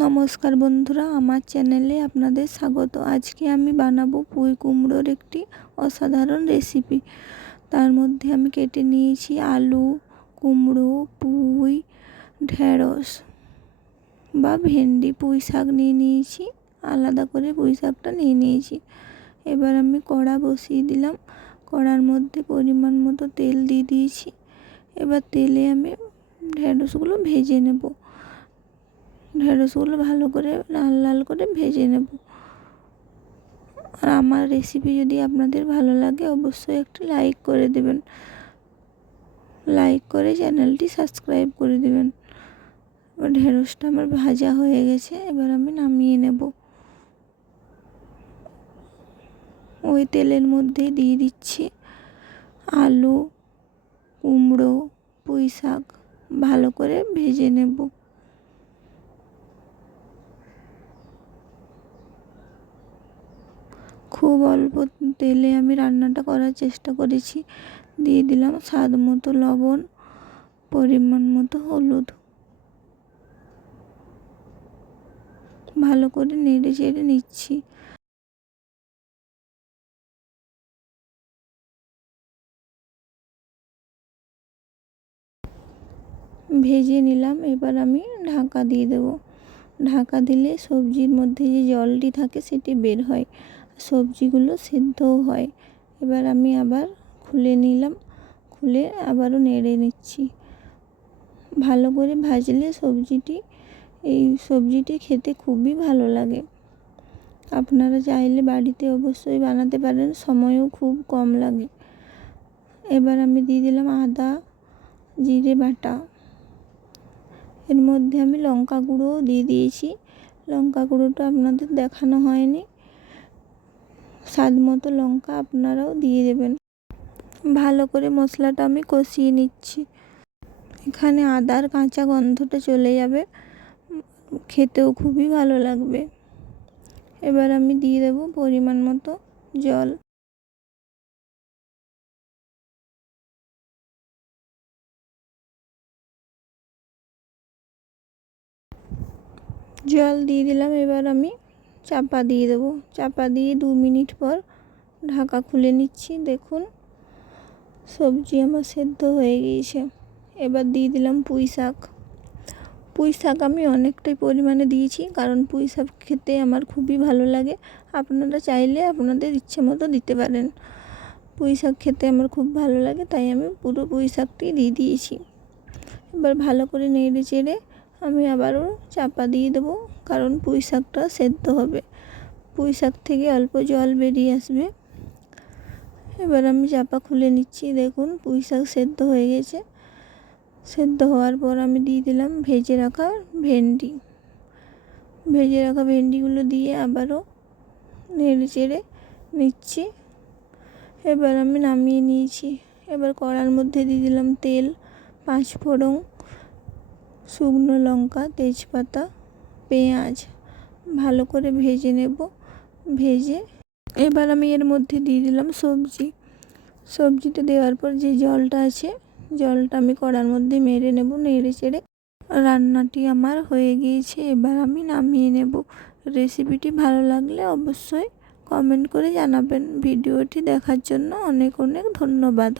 নমস্কার বন্ধুরা, আমার চ্যানেলে আপনাদের স্বাগত। আজকে আমি বানাবো পুঁই কুমড়োর একটি অসাধারণ রেসিপি। তার মধ্যে আমি কেটে নিয়েছি আলু, কুমড়ো, পুঁই, ঢেঁড়স বা ভেন্ডি, পুঁই শাক নিয়ে নিয়েছি। আলাদা করে পুঁই শাকটা নিয়ে নিয়েছি। এবার আমি কড়া বসিয়ে দিলাম। কড়ার মধ্যে পরিমাণ মতো তেল দিয়ে দিয়েছি। এবার তেলে আমি ঢেঁড়সগুলো ভেজে নেব। ঢেঁড়সগুলো ভালো করে লাল লাল করে ভেজে নেব। আর আমার রেসিপি যদি আপনাদের ভালো লাগে অবশ্যই একটি লাইক করে দেবেন। লাইক করে চ্যানেলটি সাবস্ক্রাইব করে দেবেন। এবার ঢেঁড়সটা আমার ভাজা হয়ে গেছে। এবার আমি নামিয়ে নেব। ওই তেলের মধ্যেই দিয়ে দিচ্ছি আলু, কুমড়ো, পুঁই শাক ভালো করে ভেজে নেব। খুব অল্প তেলে আমি রান্নাটা করার চেষ্টা করেছি। দিয়ে দিলাম স্বাদ মতো লবণ, পরিমাণ মতো হলুদ। ভালো করে নেড়ে চেড়ে নিচ্ছি। ভেজে নিলাম। এবার আমি ঢাকা দিয়ে দেব। ঢাকা দিলে সবজির মধ্যে যে জলটি থাকে সেটি বের হয়, সবজিগুলো সিদ্ধও হয়। এবার আমি আবার খুলে নিলাম। খুলে আবারও নেড়ে নিচ্ছি। ভালো করে ভাজলে এই সবজিটি খেতে খুবই ভালো লাগে। আপনারা চাইলে বাড়িতে অবশ্যই বানাতে পারেন, সময়ও খুব কম লাগে। এবার আমি দিয়ে দিলাম আদা জিরে বাটা। এর মধ্যে আমি লঙ্কা গুঁড়োও দিয়ে দিয়েছি। লঙ্কা গুঁড়োটা আপনাদের দেখানো হয়নি। স্বাদ মতো লঙ্কা আপনারাও দিয়ে দেবেন। ভালো করে মশলাটা আমি কষিয়ে নিচ্ছি। এখানে আদার কাঁচা গন্ধটা চলে যাবে, খেতেও খুবই ভালো লাগবে। এবার আমি দিয়ে দেব পরিমাণ মতো জল। জল দিয়ে দিলাম। এবার আমি চাপা দিয়ে দেবো। চাপা দিয়ে 2 মিনিট পর ঢাকা খুলে নিচ্ছি। দেখুন সবজি আমার সেদ্ধ হয়ে গিয়েছে। এবার দিয়ে দিলাম পুঁই শাক। পুঁই শাক আমি অনেকটাই পরিমাণে দিয়েছি, কারণ পুঁই শাক খেতে আমার খুবই ভালো লাগে। আপনারা চাইলে আপনাদের ইচ্ছে মতো দিতে পারেন। পুঁই শাক খেতে আমার খুব ভালো লাগে, তাই আমি পুরো পুঁই শাকটি দিয়ে দিয়েছি। এবার ভালো করে নেড়ে চেড়ে আমি আবারও চাপা দিয়ে দেবো, কারণ পুঁই শাকটা সেদ্ধ হবে। পুঁই শাক থেকে অল্প জল বেরিয়ে আসবে। এবার আমি চাপা খুলে নিচ্ছি। দেখুন পুঁই শাক সেদ্ধ হয়ে গেছে। সেদ্ধ হওয়ার পর আমি দিয়ে দিলাম ভেজে রাখা ভেন্ডি। ভেজে রাখা ভেন্ডিগুলো দিয়ে আবারও নেড়ে চেড়ে নিচ্ছি। এবার আমি নামিয়ে নিয়েছি। এবার কড়ার মধ্যে দিয়ে দিলাম তেল, 5 ফোড়ন, শুকনো লঙ্কা, তেজপাতা, পেঁয়াজ ভালো করে ভেজে নেব। ভেজে এবার আমি এর মধ্যে দিয়ে দিলাম সবজিটা দেওয়ার পর যে জলটা আছে, জলটা আমি কড়ার মধ্যে মেরে নেব। নেড়ে চেড়ে রান্নাটি আমার হয়ে গিয়েছে। এবার আমি নামিয়ে নেব। রেসিপিটি ভালো লাগলে অবশ্যই কমেন্ট করে জানাবেন। ভিডিওটি দেখার জন্য অনেক অনেক ধন্যবাদ।